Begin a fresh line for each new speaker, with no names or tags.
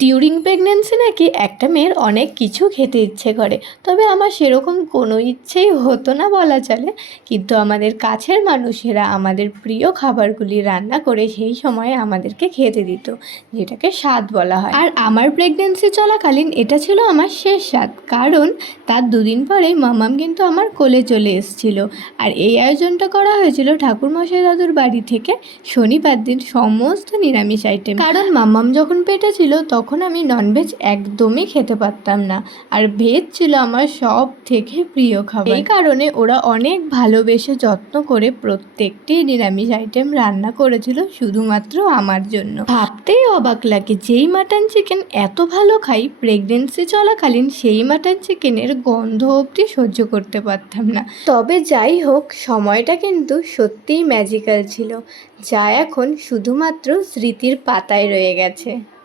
During pregnancy নাকি একটা মেয়ের অনেক কিছু খেতে ইচ্ছে করে। তবে আমার সেরকম কোনো ইচ্ছেই হতো না বলা চলে। কিন্তু আমাদের কাছের মানুষেরা আমাদের প্রিয় খাবারগুলি রান্না করে সেই সময়ে আমাদেরকে খেতে দিত, যেটাকে স্বাদ বলা হয়। আর আমার প্রেগনেন্সি চলাকালীন এটা ছিল আমার শেষ স্বাদ, কারণ তার দুদিন পরেই মামাম কিন্তু আমার কোলে চলে এসেছিল। আর এই আয়োজনটা করা হয়েছিল ঠাকুরমশাই দাদুর বাড়ি থেকে শনিবার দিন সমস্ত নিরামিষ আইটেম কারণ মামাম যখন পেটে ছিল তখন আমি ননভেজ একদমই খেতে পারতাম না। আর ভেজ ছিল আমার সব থেকে প্রিয় খাবার। এই কারণে ওরা অনেক ভালোবেসে যত্ন করে প্রত্যেকটি নিরামিষ আইটেম রান্না করেছিল শুধুমাত্র আমার জন্য। ভাবতেই অবাক লাগে, যেই মাটন চিকেন এত ভালো খাই প্রেগনেন্সি চলাকালীন সেই মাটন চিকেনের গন্ধ অবধি সহ্য করতে পারতাম না। তবে যাই হোক, সময়টা কিন্তু সত্যিই ম্যাজিক্যাল ছিল, যা এখন শুধুমাত্র স্মৃতির পাতায় রয়ে গেছে।